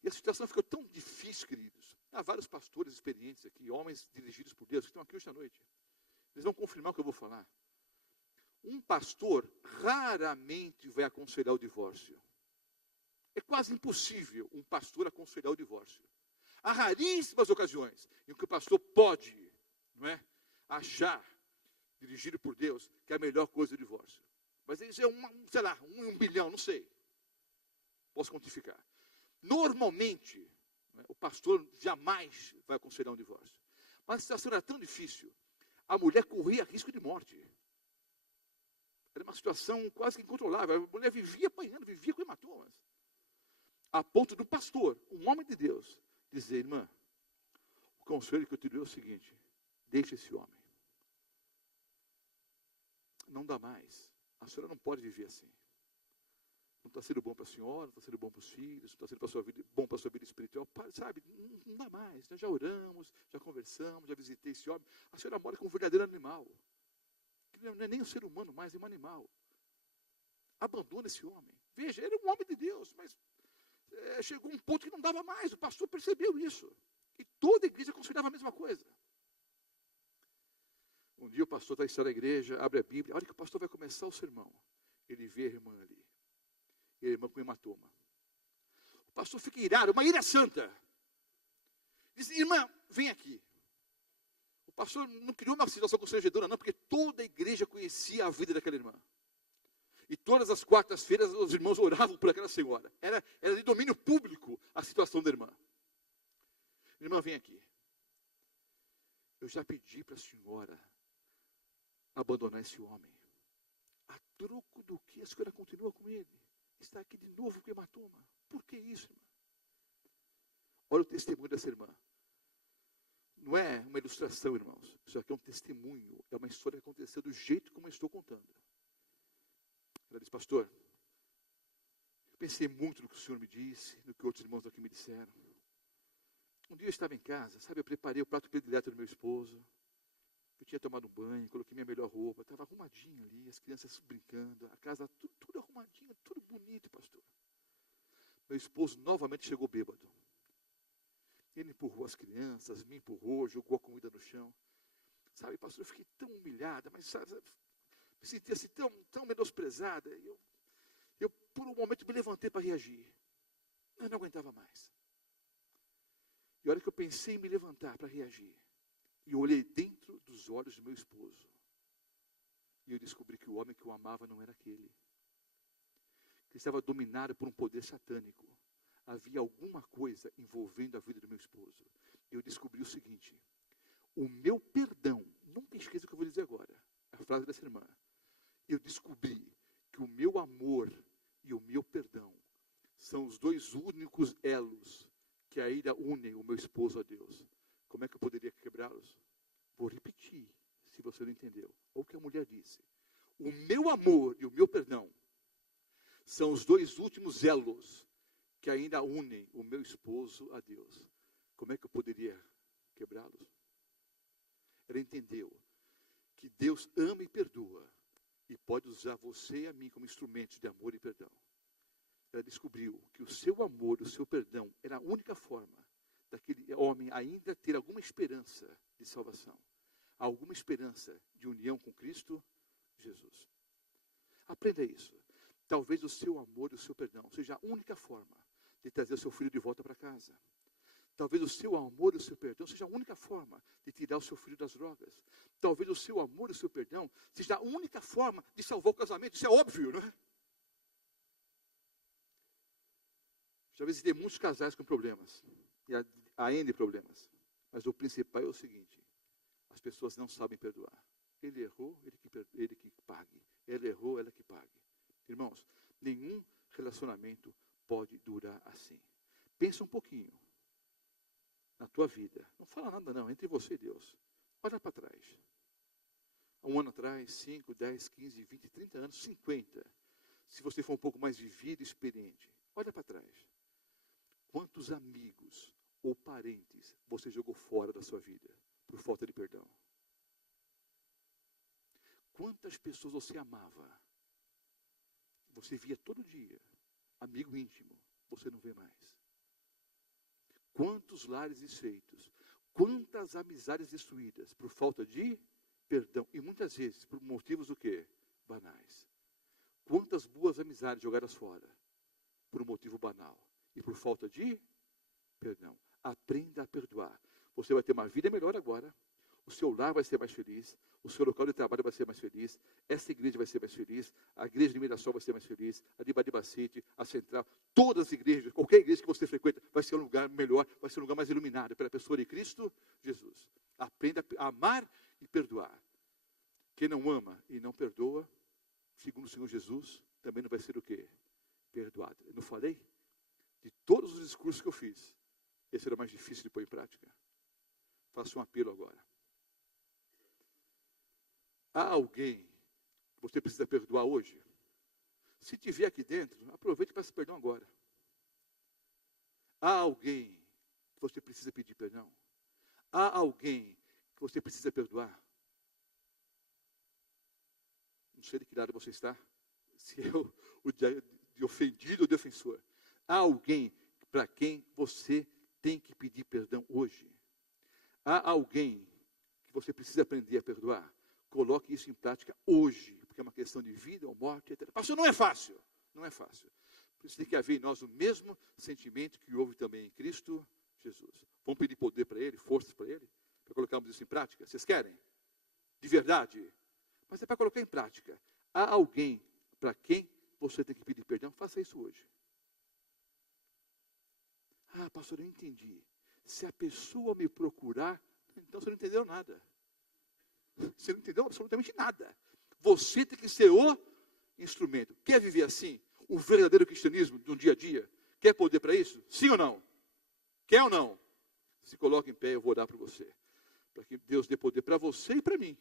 E a situação ficou tão difícil, queridos. Há vários pastores experientes aqui, homens dirigidos por Deus, que estão aqui hoje à noite. Eles vão confirmar o que eu vou falar. Um pastor raramente vai aconselhar o divórcio. É quase impossível um pastor aconselhar o divórcio. Há raríssimas ocasiões em que o pastor pode, não é, achar, dirigido por Deus, que é a melhor coisa do divórcio. Mas isso é sei lá, um bilhão, não sei. Posso quantificar. Normalmente, né, o pastor jamais vai aconselhar um divórcio. Mas a situação era tão difícil, a mulher corria risco de morte. Era uma situação quase que incontrolável. A mulher vivia apanhando, vivia com hematomas. A ponto do pastor, um homem de Deus, dizer, irmã, o conselho que eu te dou é o seguinte, deixa esse homem. Não dá mais. A senhora não pode viver assim. Não está sendo bom para a senhora, não está sendo bom para os filhos, não está sendo bom para a sua vida espiritual. Sabe, não dá mais. Nós já oramos, já conversamos, já visitei esse homem. A senhora mora com um verdadeiro animal. Que não é nem um ser humano mais, é um animal. Abandona esse homem. Veja, ele é um homem de Deus, mas chegou um ponto que não dava mais. O pastor percebeu isso. E toda a igreja aconselhava a mesma coisa. Um dia o pastor está ensinando na igreja, abre a Bíblia, olha que o pastor vai começar o sermão. Ele vê a irmã ali. E a irmã com hematoma. O pastor fica irado, uma ira santa. Diz, irmã, vem aqui. O pastor não criou uma situação constrangedora, não, porque toda a igreja conhecia a vida daquela irmã. E todas as quartas-feiras os irmãos oravam por aquela senhora. Era de domínio público a situação da irmã. Irmã, vem aqui. Eu já pedi para a senhora abandonar esse homem. A troco do que a senhora continua com ele? Está aqui de novo com hematoma. Por que isso, irmã? Olha o testemunho dessa irmã. Não é uma ilustração, irmãos. Isso aqui é um testemunho. É uma história que aconteceu do jeito como eu estou contando. Ela diz, pastor, eu pensei muito no que o senhor me disse, no que outros irmãos aqui me disseram. Um dia eu estava em casa, sabe, eu preparei o prato predileto do meu esposo. Eu tinha tomado um banho, coloquei minha melhor roupa, estava arrumadinho ali, as crianças brincando, a casa tudo arrumadinho, tudo bonito, pastor. Meu esposo novamente chegou bêbado. Ele empurrou as crianças, me empurrou, jogou a comida no chão. Sabe, pastor, eu fiquei tão humilhada, mas sabe, me senti assim tão menosprezada. Eu, por um momento, me levantei para reagir. Eu não aguentava mais. E a hora que eu pensei em me levantar para reagir, e eu olhei dentro dos olhos do meu esposo, e eu descobri que o homem que eu amava não era aquele. Que estava dominado por um poder satânico. Havia alguma coisa envolvendo a vida do meu esposo. E eu descobri o seguinte: o meu perdão, nunca esqueça o que eu vou dizer agora, a frase dessa irmã. Eu descobri que o meu amor e o meu perdão são os dois únicos elos que ainda unem o meu esposo a Deus. Como é que eu poderia quebrá-los? Vou repetir, se você não entendeu. Ou o que a mulher disse. O meu amor e o meu perdão são os dois últimos elos que ainda unem o meu esposo a Deus. Como é que eu poderia quebrá-los? Ela entendeu que Deus ama e perdoa e pode usar você e a mim como instrumentos de amor e perdão. Ela descobriu que o seu amor, o seu perdão, era a única forma daquele homem ainda ter alguma esperança de salvação, alguma esperança de união com Cristo Jesus. Aprenda isso. Talvez o seu amor e o seu perdão seja a única forma de trazer o seu filho de volta para casa. Talvez o seu amor e o seu perdão seja a única forma de tirar o seu filho das drogas. Talvez o seu amor e o seu perdão seja a única forma de salvar o casamento. Isso é óbvio, não é? Já visitei muitos casais com problemas. E há N problemas. Mas o principal é o seguinte: as pessoas não sabem perdoar. Ele errou, ele que pague. Ela errou, ela que pague. Irmãos, nenhum relacionamento pode durar assim. Pensa um pouquinho na tua vida. Não fala nada não, entre você e Deus. Olha para trás. Um ano atrás, 5, 10, 15, 20, 30 anos, 50. Se você for um pouco mais vivido, experiente. Olha para trás. Quantos amigos ou parentes você jogou fora da sua vida por falta de perdão? Quantas pessoas você amava? Você via todo dia. Amigo íntimo, você não vê mais. Quantos lares desfeitos, quantas amizades destruídas por falta de perdão, e muitas vezes por motivos do quê? Banais. Quantas boas amizades jogadas fora por um motivo banal e por falta de perdão. Aprenda a perdoar. Você vai ter uma vida melhor agora. O seu lar vai ser mais feliz, o seu local de trabalho vai ser mais feliz, essa igreja vai ser mais feliz, a igreja de Mirassol vai ser mais feliz, a de Badibacite, a Central, todas as igrejas, qualquer igreja que você frequenta, vai ser um lugar melhor, vai ser um lugar mais iluminado pela pessoa de Cristo Jesus. Aprenda a amar e perdoar. Quem não ama e não perdoa, segundo o Senhor Jesus, também não vai ser o quê? Perdoado. Eu não falei? De todos os discursos que eu fiz, esse era mais difícil de pôr em prática. Faço um apelo agora. Há alguém que você precisa perdoar hoje? Se tiver aqui dentro, aproveite para pedir perdão agora. Há alguém que você precisa pedir perdão? Há alguém que você precisa perdoar? Não sei de que lado você está, se é o de ofendido ou defensor. Há alguém para quem você tem que pedir perdão hoje? Há alguém que você precisa aprender a perdoar? Coloque isso em prática hoje, porque é uma questão de vida ou morte. Etc. Pastor, não é fácil. Não é fácil. Por isso tem que haver em nós o mesmo sentimento que houve também em Cristo Jesus. Vamos pedir poder para Ele, forças para Ele, para colocarmos isso em prática? Vocês querem? De verdade? Mas é para colocar em prática. Há alguém para quem você tem que pedir perdão? Faça isso hoje. Ah, pastor, eu entendi. Se a pessoa me procurar, então você não entendeu nada. Você não entendeu absolutamente nada. Você tem que ser o instrumento. Quer viver assim? O verdadeiro cristianismo do dia a dia? Quer poder para isso? Sim ou não? Quer ou não? Se coloque em pé, eu vou orar para você. Para que Deus dê poder para você e para mim.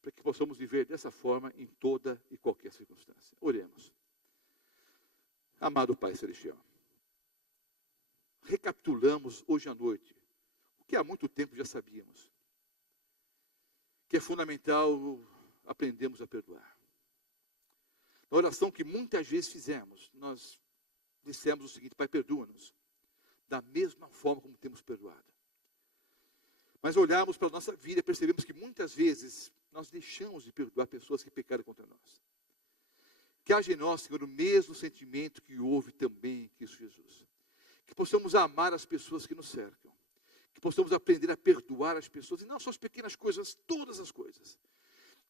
Para que possamos viver dessa forma em toda e qualquer circunstância. Oremos. Amado Pai Celestial. Recapitulamos hoje à noite o que há muito tempo já sabíamos. que é fundamental aprendermos a perdoar. Na oração que muitas vezes fizemos, nós dissemos o seguinte: Pai, perdoa-nos, da mesma forma como temos perdoado. Mas olharmos para a nossa vida e percebemos que muitas vezes nós deixamos de perdoar pessoas que pecaram contra nós. Que haja em nós, Senhor, o mesmo sentimento que houve também em Cristo Jesus. Que possamos amar as pessoas que nos cercam. Que possamos aprender a perdoar as pessoas, e não só as pequenas coisas, todas as coisas.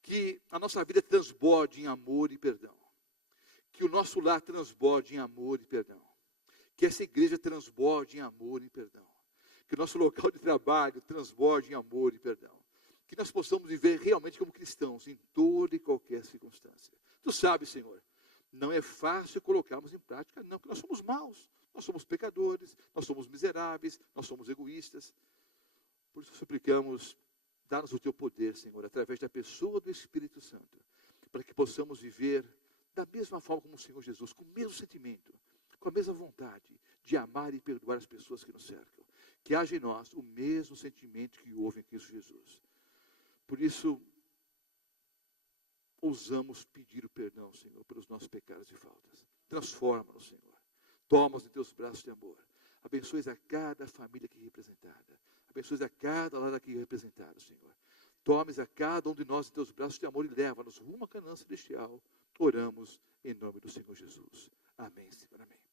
Que a nossa vida transborde em amor e perdão. Que o nosso lar transborde em amor e perdão. Que essa igreja transborde em amor e perdão. Que o nosso local de trabalho transborde em amor e perdão. Que nós possamos viver realmente como cristãos em toda e qualquer circunstância. Tu sabes, Senhor, não é fácil colocarmos em prática, não, porque nós somos maus, nós somos pecadores, nós somos miseráveis, nós somos egoístas. Por isso suplicamos, dá-nos o teu poder, Senhor, através da pessoa do Espírito Santo, para que possamos viver da mesma forma como o Senhor Jesus, com o mesmo sentimento, com a mesma vontade de amar e perdoar as pessoas que nos cercam. Que haja em nós o mesmo sentimento que houve em Cristo Jesus. Por isso, ousamos pedir o perdão, Senhor, pelos nossos pecados e faltas. Transforma-nos, Senhor. Toma-nos em teus braços de amor. Abençoe a cada família aqui representada. Abençoe a cada lar aqui representado, Senhor. Tomes a cada um de nós em teus braços de amor e leva-nos rumo à Canaã celestial. Oramos em nome do Senhor Jesus. Amém, Senhor. Amém.